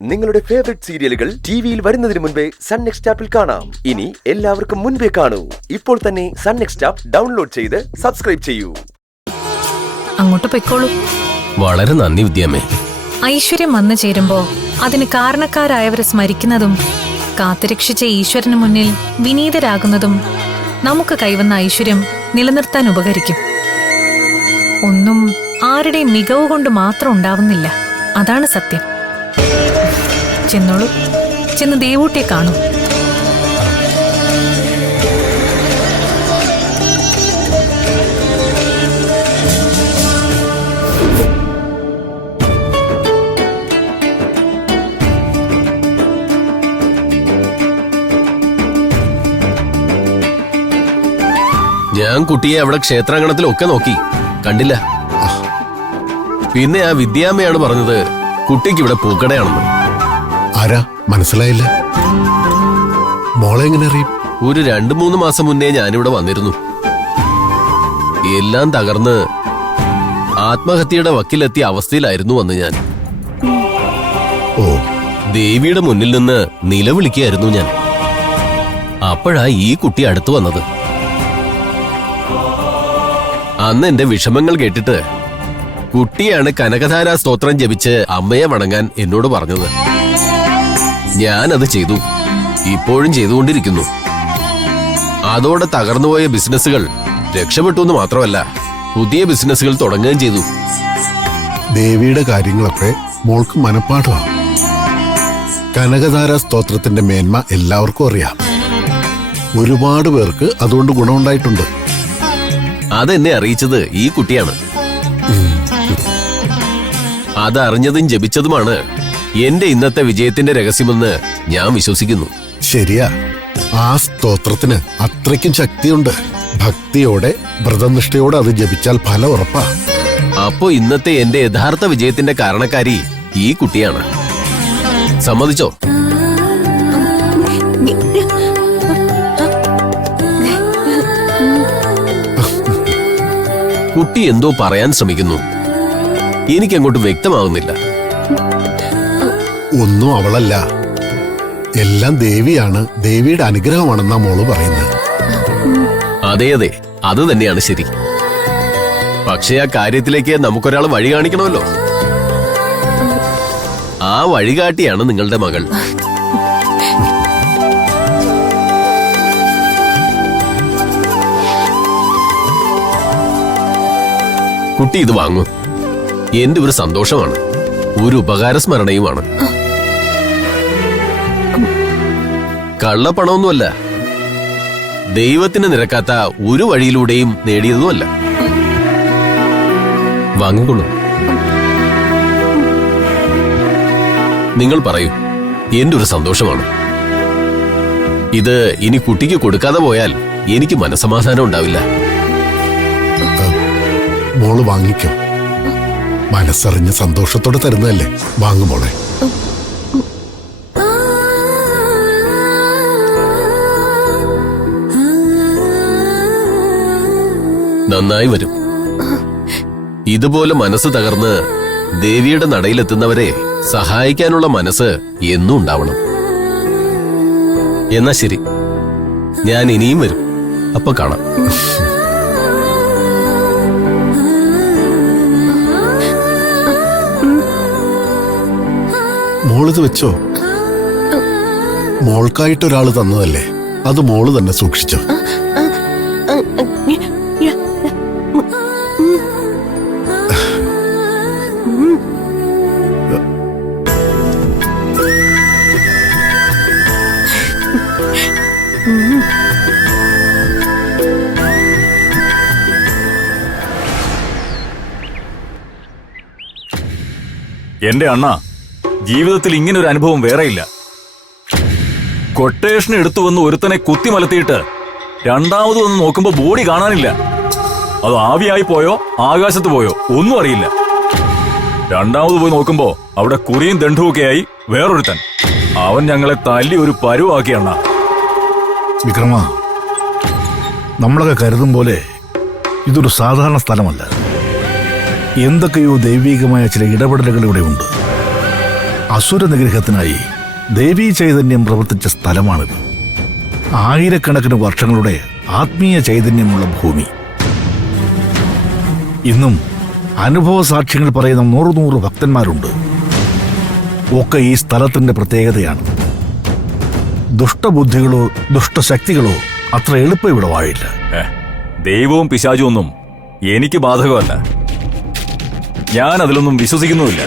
നിങ്ങളുടെ ഫേവറേറ്റ് സീരിയലുകൾ ടിവിയിൽ വരുന്നതിന് മുൻപേ സൺ നെക്സ്റ്റ് ആപ്പിൽ കാണാം. ഇനി എല്ലാവർക്കും മുൻപേ കാണൂ. ഇപ്പോൾ തന്നെ സൺ നെക്സ്റ്റ് ആപ്പ് ഡൗൺലോഡ് ചെയ്ത് സബ്സ്ക്രൈബ് ചെയ്യൂ. അങ്ങോട്ട് പൊയ്ക്കോളൂ. വളരെ നന്ദി വിദ്യാമേ. ഐശ്വര്യം വന്നു ചേരുമ്പോ അതിന് കാരണക്കാരായവരെ സ്മരിക്കുന്നതും കാത്തുരക്ഷിച്ച ഈശ്വരന് മുന്നിൽ വിനീതരാകുന്നതും നമുക്ക് കൈവന്ന ഐശ്വര്യം നിലനിർത്താൻ ഉപകരിക്കും. ഒന്നും ആരുടെയും മികവ് കൊണ്ട് മാത്രം ഉണ്ടാവുന്നില്ല. അതാണ് സത്യം. ചെന്നോളൂ, ചെന്ന് ദേവൂട്ടിയെ കാണൂ. ഞാൻ കുട്ടിയെ അവിടെ ക്ഷേത്രാങ്കണത്തിലൊക്കെ നോക്കി, കണ്ടില്ല. പിന്നെ ആ വിദ്യാമ്മയാണ് പറഞ്ഞത് കുട്ടിക്ക് ഇവിടെ പൂക്കടയാണെന്ന്. ആരാ മനസ്സിലായില്ല? മോളെ എങ്ങനെ അറിയും? ഒരു 2-3 മാസം മുന്നേ ഞാനിവിടെ വന്നിരുന്നു. എല്ലാം തകർന്ന് ആത്മഹത്യയുടെ വക്കിലെത്തിയ അവസ്ഥയിലായിരുന്നു വന്ന് ഞാൻ. ഓ, ദേവിയുടെ മുന്നിൽ നിന്ന് നിലവിളിക്കുകയായിരുന്നു ഞാൻ. അപ്പോഴാ ഈ കുട്ടി അടുത്തു വന്നത്. അന്ന് എന്റെ വിഷമങ്ങൾ കേട്ടിട്ട് കുട്ടിയാണ് കനകധാരാ സ്തോത്രം ജപിച്ച് അമ്മയെ വണങ്ങാൻ എന്നോട് പറഞ്ഞത്. ഞാനത് ചെയ്തു, ഇപ്പോഴും ചെയ്തുകൊണ്ടിരിക്കുന്നു. അതോടെ തകർന്നുപോയ ബിസിനസ്സുകൾ രക്ഷപ്പെട്ടു എന്ന് മാത്രമല്ല, പുതിയ ബിസിനസ്സുകൾ തുടങ്ങുകയും ചെയ്തു. ദേവിയുടെ കാര്യങ്ങളൊക്കെ മോൾക്ക് മനപ്പാഠമാണ്. കനകധാരാ സ്തോത്രത്തിന്റെ മേന്മ എല്ലാവർക്കും അറിയാം. ഒരുപാട് പേർക്ക് അതുകൊണ്ട് ഗുണമുണ്ടായിട്ടുണ്ട്. അതെന്നെ അറിയിച്ചത് ഈ കുട്ടിയാണ്. അതറിഞ്ഞതും ജപിച്ചതുമാണ് എന്റെ ഇന്നത്തെ വിജയത്തിന്റെ രഹസ്യമെന്ന് ഞാൻ വിശ്വസിക്കുന്നു. ശരിയാ, ആ സ്തോത്രത്തിന് അത്രയ്ക്കും ശക്തിയുണ്ട്. ഭക്തിയോടെ വ്രതനിഷ്ഠയോടെ അത് ജപിച്ചാൽ ഫലം ഉറപ്പാ. അപ്പോ ഇന്നത്തെ എന്റെ യഥാർത്ഥ വിജയത്തിന്റെ കാരണക്കാരി ഈ കുട്ടിയാണ്. സമ്മതിച്ചോ? കുട്ടി എന്തോ പറയാൻ ശ്രമിക്കുന്നു. എനിക്കങ്ങോട്ട് വ്യക്തമാകുന്നില്ല. ഒന്നും അവളല്ല, എല്ലാം ദേവിയാണ്, ദേവിയുടെ അനുഗ്രഹമാണെന്നാ മോള് പറയുന്നത്. അതെ അതെ, അത് തന്നെയാണ് ശരി. പക്ഷേ ആ കാര്യത്തിലേക്ക് നമുക്കൊരാൾ വഴി കാണിക്കണമല്ലോ. ആ വഴികാട്ടിയാണ് നിങ്ങളുടെ മകൾ. കുട്ടി ഇത് വാങ്ങൂ. എന്റെ ഒരു സന്തോഷമാണ്, ഒരു ഉപകാരസ്മരണയുമാണ്. കള്ളപ്പണമൊന്നുമല്ല, ദൈവത്തിന് നിരക്കാത്ത ഒരു വഴിയിലൂടെയും നേടിയതുമല്ല. വാങ്ങിക്കൊള്ളൂ. നിങ്ങൾ പറയൂ, എന്റെ ഒരു സന്തോഷമാണ്. ഇത് ഇനി കുട്ടിക്ക് കൊടുക്കാതെ പോയാൽ എനിക്ക് മനസ്സമാധാനം ഉണ്ടാവില്ല. മോള് വാങ്ങിക്കും. മനസ്സറിഞ്ഞ് സന്തോഷത്തോടെ തരുന്നതല്ലേ, വാങ്ങുമോളെ. നന്നായി വരും. ഇതുപോലെ മനസ്സ് തകർന്ന് ദേവിയുടെ നടയിലെത്തുന്നവരെ സഹായിക്കാനുള്ള മനസ്സ് എന്നും ഉണ്ടാവണം. എന്നാ ശരി, ഞാൻ ഇനിയും വരും. അപ്പൊ കാണാം. മോളിത് വെച്ചോ. മോൾക്കായിട്ടൊരാള് തന്നതല്ലേ, അത് മോള് തന്നെ സൂക്ഷിച്ചോ. എന്റെ അണ്ണ, ജീവിതത്തിൽ ഇങ്ങനൊരു അനുഭവം വേറെയില്ല. കൊട്ടേഷൻ എടുത്തു വന്ന് ഒരുത്തനെ കുത്തിമലത്തിയിട്ട് രണ്ടാമത് വന്ന് നോക്കുമ്പോ ബോഡി കാണാനില്ല. അത് ആവിയായി പോയോ ആകാശത്ത് പോയോ ഒന്നും അറിയില്ല. രണ്ടാമത് പോയി നോക്കുമ്പോ അവിടെ കുറിയും ദണ്ഡുമൊക്കെയായി വേറൊരുത്തൻ. അവൻ ഞങ്ങളെ തല്ലി ഒരു പരുവാക്കി അണ്ണ. വിക്രമ, നമ്മളൊക്കെ കരുതും പോലെ ഇതൊരു സാധാരണ സ്ഥലമല്ല. എന്തൊക്കെയോ ദൈവികമായ ചില ഇടപെടലുകൾ ഇവിടെ ഉണ്ട്. അസുര നിഗ്രഹത്തിനായി ദേവീ ചൈതന്യം പ്രവർത്തിച്ച സ്ഥലമാണിത്. ആയിരക്കണക്കിന് വർഷങ്ങളുടെ ആത്മീയ ചൈതന്യമുള്ള ഭൂമി. ഇന്നും അനുഭവ സാക്ഷ്യങ്ങൾ പറയുന്ന 100 ഭക്തന്മാരുണ്ട്. ഒക്കെ ഈ സ്ഥലത്തിന്റെ പ്രത്യേകതയാണ്. ദുഷ്ടബുദ്ധികളോ ദുഷ്ടശക്തികളോ അത്ര എളുപ്പം ഇവിടെ വാഴില്ല. ദൈവവും പിശാചും ഒന്നും എനിക്ക് ബാധകമല്ല. ഞാൻ അതിലൊന്നും വിശ്വസിക്കുന്നുമില്ല.